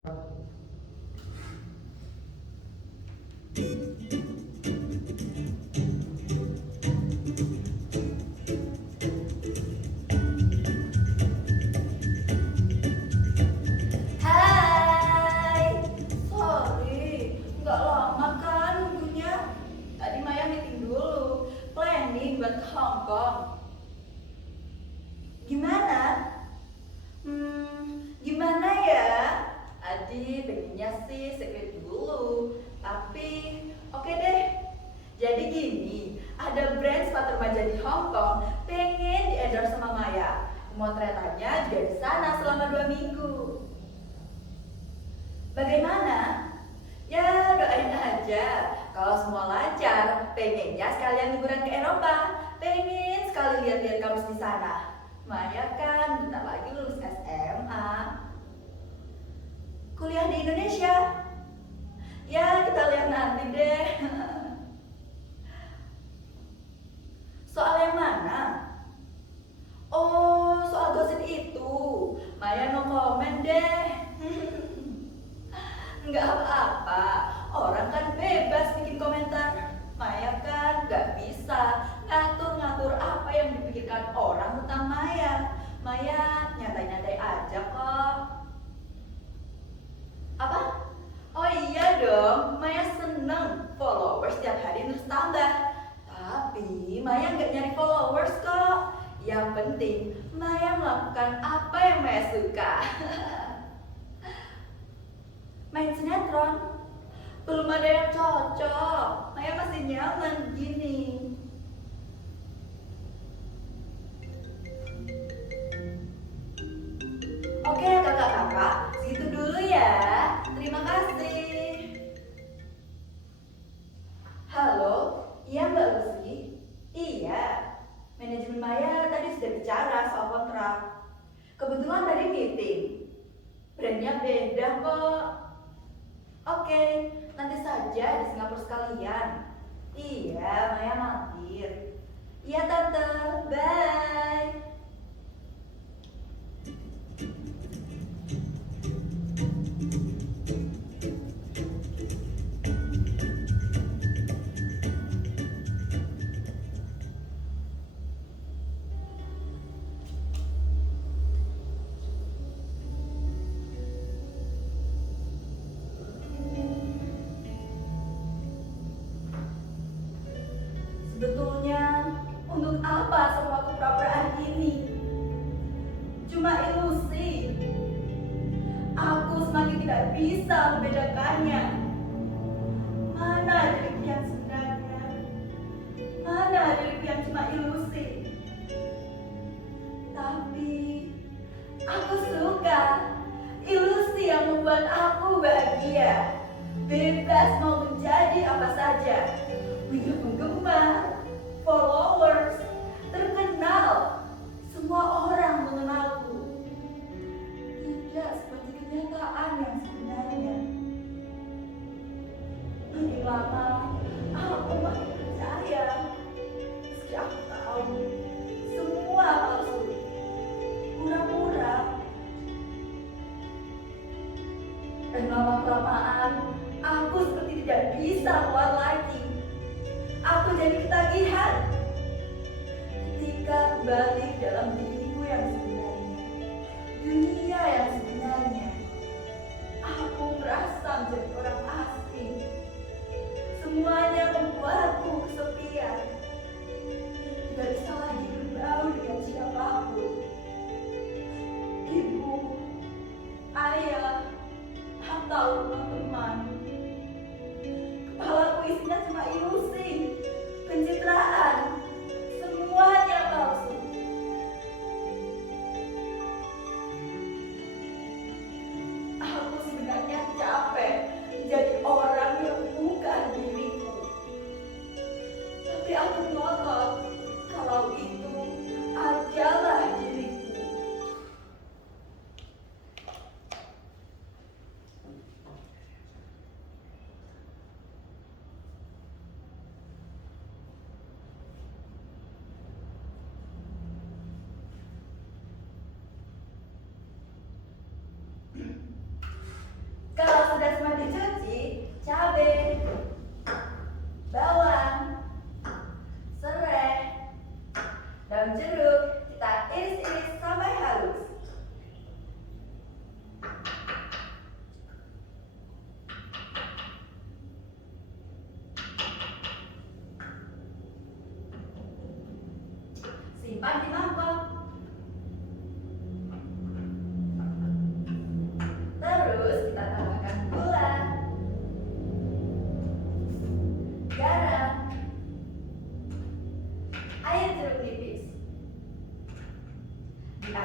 Hai, sorry, nggak lama kan nunggunya. Tadi Maya meeting dulu, planning buat ke Hong Kong. Gimana? Gimana ya? Adi pengennya sih secret dulu, tapi oke deh. Jadi gini, ada brand sepatu remaja di Hong Kong pengen di-endorse sama Maya. Pemotretannya juga di sana selama 2 minggu. Bagaimana? Ya doain aja. Kalau semua lancar, pengennya sekalian liburan ke Eropa. Pengen sekali lihat-lihat kampus di sana. Maya kan bentar lagi lulus SMA. Kuliah di Indonesia. Ya kita lihat nanti deh. Soal yang mana? Oh, soal gosip itu. Maya no comment deh. Nggak apa-apa, orang kan bebas bikin komentar. Maya kan nggak bisa ngatur-ngatur apa yang dipikirkan orang tentang Maya. Maya nyantai-nyantai aja kok. Apa? Oh iya dong, Maya seneng followers tiap hari terus tambah. Tapi Maya nggak nyari followers kok. Yang penting Maya melakukan apa yang Maya suka. Main sinetron belum ada yang cocok. Maya masih nyaman gini. Oke kakak-kakak, segitu dulu ya. Terima kasih. Halo, iya Mbak Lucy. Iya, manajemen Maya tadi sudah bicara soal kontrak. Kebetulan tadi meeting. Brandnya beda kok. Oke, nanti saja di Singapura sekalian. Iya, Maya mampir. Iya tante, bye. Sebetulnya, untuk apa semua kepura-puraan ini? Cuma ilusi. Aku semakin tidak bisa membedakannya. Mana diriku yang sebenarnya? Mana diriku yang cuma ilusi? Tapi, aku suka ilusi yang membuat aku bahagia. Bebas mau menjadi apa saja. Punya penggemar, followers, terkenal. Semua orang mengenalku. Tidak seperti kenyataan yang sebenarnya. Makin lama, aku makin percaya. Meski aku tahu semua palsu, pura-pura. Dan lama-kelamaan, aku seperti tidak bisa kuat lagi. Aku jadi ketagihan ketika kembali dalam diriku yang sebenarnya, dunia yang sebenarnya. Aku merasa menjadi orang asing. Semuanya membuatku kesepian. Tidak bisa lagi bergaul dengan siapapun. Ibu, ayah, atau teman-teman. Kepalaku isinya cuma ilusi, pencitraan, semuanya palsu.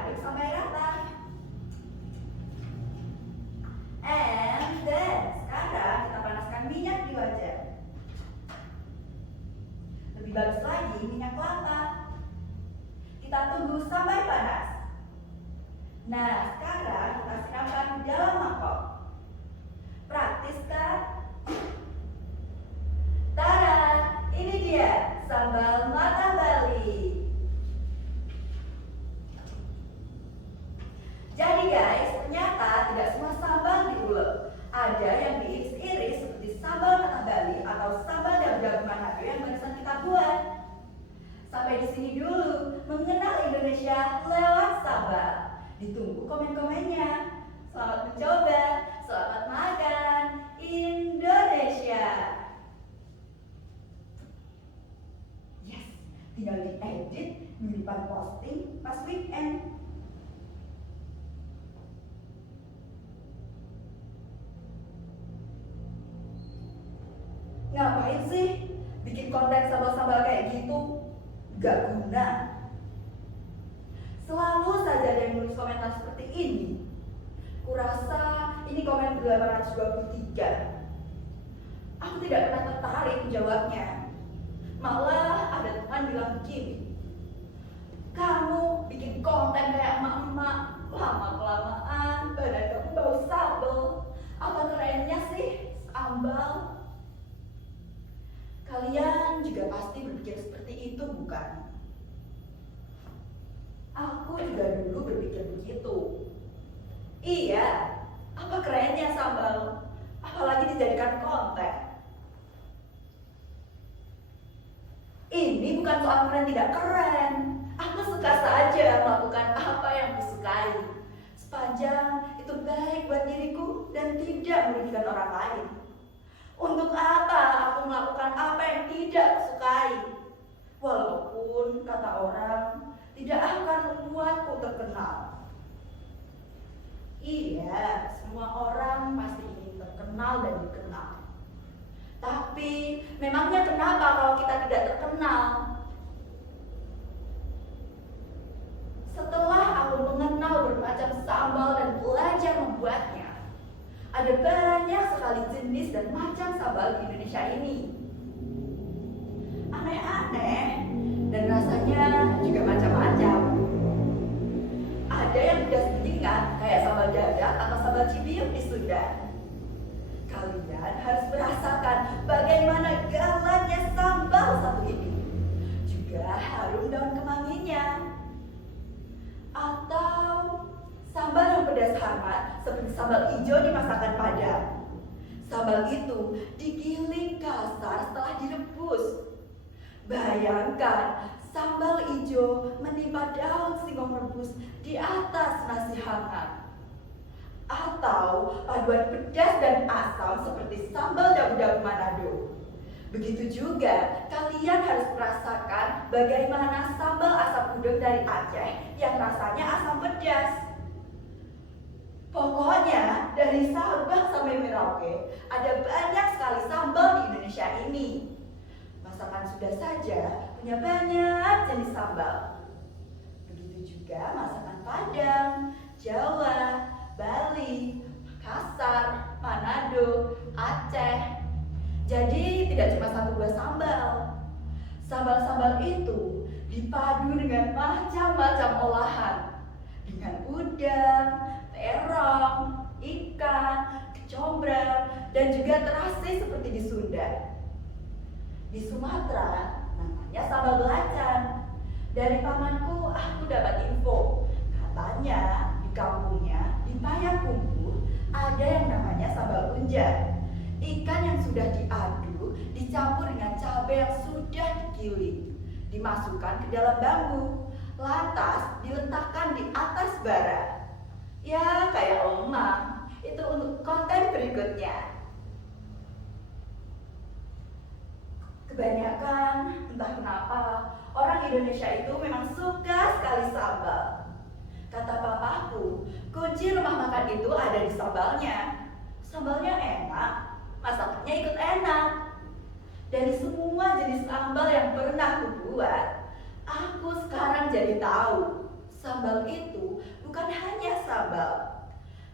aduk sampai rata. And then, sekarang kita panaskan minyak di wajan. Lebih bagus lagi minyak kelapa. Kita tunggu sampai panas. Nah, sekarang kita siramkan di dalam mangkok. Praktis kan? Tada! Ini dia sambal mata Bali. Jadi guys, ternyata tidak semua sambal diulek. Ada yang diiris-iris seperti sambal mata Bali atau sambal dabu-dabu Manado yang barusan kita buat. Sampai di sini dulu mengenal Indonesia lewat sambal. Ditunggu komen-komennya. Selamat mencoba, selamat makan Indonesia. Yes, tinggal diedit, minggu depan posting pas weekend. Ngapain sih bikin konten sambal-sambal kayak gitu? Gak guna. Selalu saja ada yang nulis komentar seperti ini. Kurasa ini komen ke-823. Aku tidak pernah tertarik menjawabnya. Malah ada teman bilang begini, kamu bikin konten kayak emak-emak, lama-kelamaan badan kamu bau sambal. Apa kerennya sih sambal? Kalian juga pasti berpikir seperti itu, bukan? Aku juga dulu berpikir begitu. Iya, apa kerennya sambal? Apalagi dijadikan konten. Ini bukan soal keren tidak keren. Aku suka saja melakukan apa yang kusukai, sepanjang itu baik buat diriku dan tidak merugikan orang lain. Untuk apa aku melakukan apa yang tidak kusukai? Walaupun kata orang tidak akan membuatku terkenal. Iya, semua orang pasti ingin terkenal dan dikenal. Tapi memangnya kenapa kalau kita tidak terkenal? Setelah aku mengenal bermacam sambal dan belajar membuatnya, ada banyak sekali jenis dan macam sambal di Indonesia ini. Aneh-aneh dan rasanya juga macam-macam. Ada yang pedas beringat kayak sambal dadak atau sambal cibiuk di Sunda. Kalian harus merasakan bagaimana galaknya sambal satu ini. Juga harum daun kemanginya. Atau sambal yang pedas hangat seperti sambal hijau di masakan Padang. Sambal itu digiling kasar setelah direbus. Bayangkan sambal hijau menimpa daun singkong rebus di atas nasi hangat. Atau paduan pedas dan asam seperti sambal dabu-dabu Manado. Begitu juga kalian harus merasakan bagaimana sambal asam udang dari Aceh yang rasanya asam pedas. Pokoknya dari Sabang sampai Merauke ada banyak sekali sambal di Indonesia ini. Masakan Sunda saja punya banyak jenis sambal. Begitu juga masakan Padang, Jawa, Bali, Makassar, Manado, Aceh. Jadi tidak cuma satu dua sambal. Sambal-sambal itu dipadu dengan macam-macam olahan. Dengan udang, terong, ikan, kecombrang, dan juga terasi seperti di Sunda. Di Sumatera namanya sambal belacan. Dari pamanku aku dapat info, katanya di kampungnya di Payakumbuh ada yang namanya sambal unjar. Ikan yang sudah diaduk dicampur dengan cabai yang sudah digiling, dimasukkan ke dalam bambu, lantas diletakkan di atas bara. Ya kayak lemang, itu untuk konten berikutnya. Kebanyakan, entah kenapa, orang Indonesia itu memang suka sekali sambal. Kata papaku, kunci rumah makan itu ada di sambalnya. Sambalnya enak, masaknya ikut enak. Dari semua jenis sambal yang pernah aku buat, aku sekarang jadi tahu sambal itu sambal,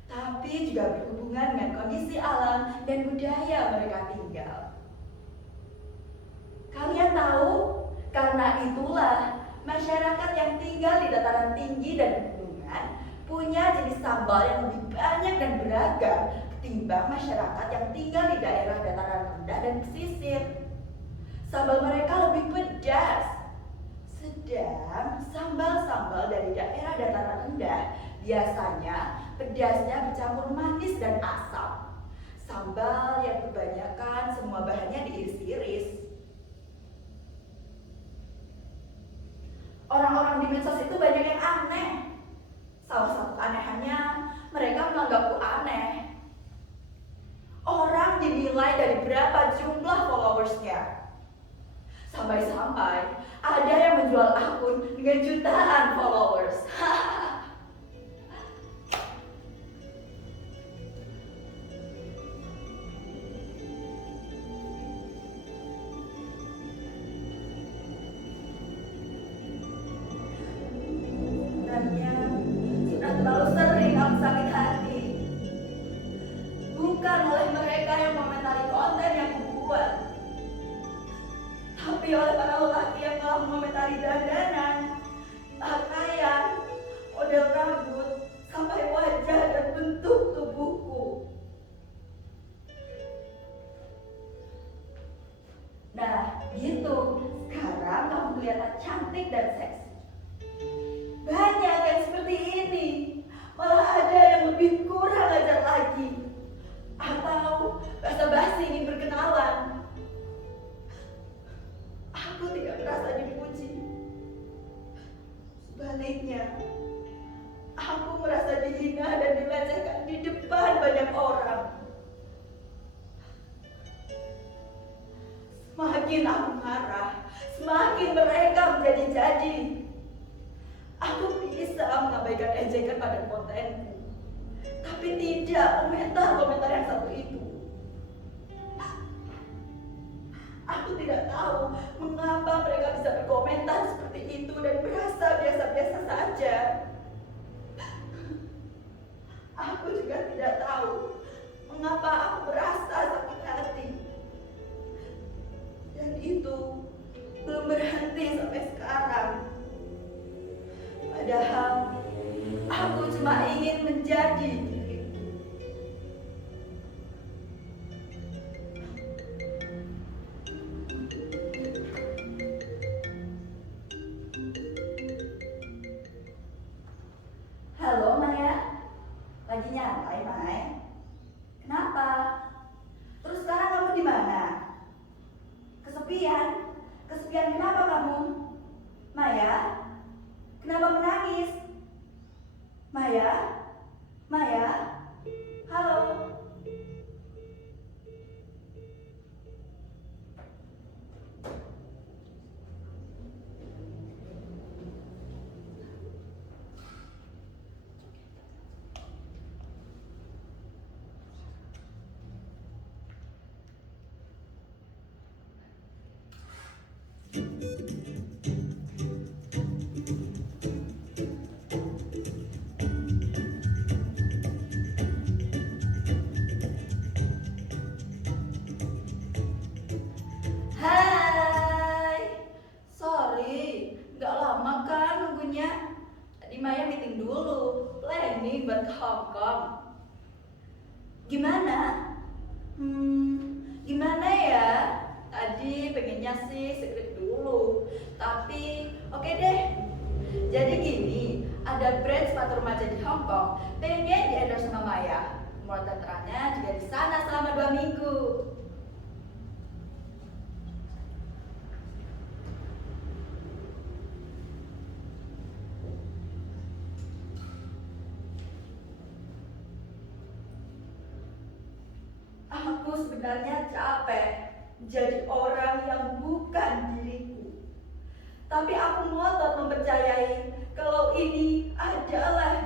tapi juga berhubungan dengan kondisi alam dan budaya mereka tinggal. Kalian tahu, karena itulah masyarakat yang tinggal di dataran tinggi dan pegunungan punya jenis sambal yang lebih banyak dan beragam ketimbang masyarakat yang tinggal di daerah dataran rendah dan pesisir. Sambal mereka lebih pedas. Sedang sambal-sambal dari daerah dataran rendah biasanya pedasnya bercampur manis dan asam. Sambal yang kebanyakan semua bahannya diiris-iris. Orang-orang di medsos itu banyak yang aneh. Salah satu keanehannya, mereka menganggapku aneh. Orang dinilai dari berapa jumlah followersnya. Sampai-sampai ada yang menjual akun dengan jutaan followers. Sudah terlalu sering aku sakit hati. Bukan oleh mereka yang mengomentari konten yang kubuat, tapi oleh para lelaki yang telah mengomentari dandanan, pakaian, model rambut, sampai wajah dan bentuk tubuhku. Nah, gitu. Sekarang kamu kelihatan cantik dan seksi. Banyak yang seperti ini. Malah ada yang lebih kurang ajar lagi. Atau basa-basi ingin berkenalan. Aku tidak merasa dipuji. Sebaliknya, aku merasa dihina dan dilecehkan di depan banyak orang. Semakin aku marah, semakin mereka menjadi-jadi. Aku bisa mengabaikan ejekan pada kontenku, tapi tidak komentar-komentar yang satu itu. Aku tidak tahu mengapa mereka bisa berkomentar seperti itu dan merasa biasa-biasa saja. Aku juga tidak tahu mengapa aku merasa sakit hati. Dan itu belum berhenti sampai sekarang. Padahal aku cuma ingin menjadi diriku. Halo Maya, lagi nyantai Mai? Kenapa? Terus sekarang kamu di mana? Kesepian? Kesepian kenapa kamu? Maya? Kenapa menangis? Maya? Maya? Halo? Tadi Maya meeting dulu, planning buat ke Hong Kong. Gimana? Gimana ya? Tadi pengennya sih secret dulu, tapi oke deh. Jadi gini, ada brand sepatu remaja di Hong Kong, pengen di-endorse sama Maya. Mulai terangnya juga di sana selama 2 minggu. Aku sebenarnya capek jadi orang yang bukan diriku. Tapi aku ngotot mempercayai kalau ini adalah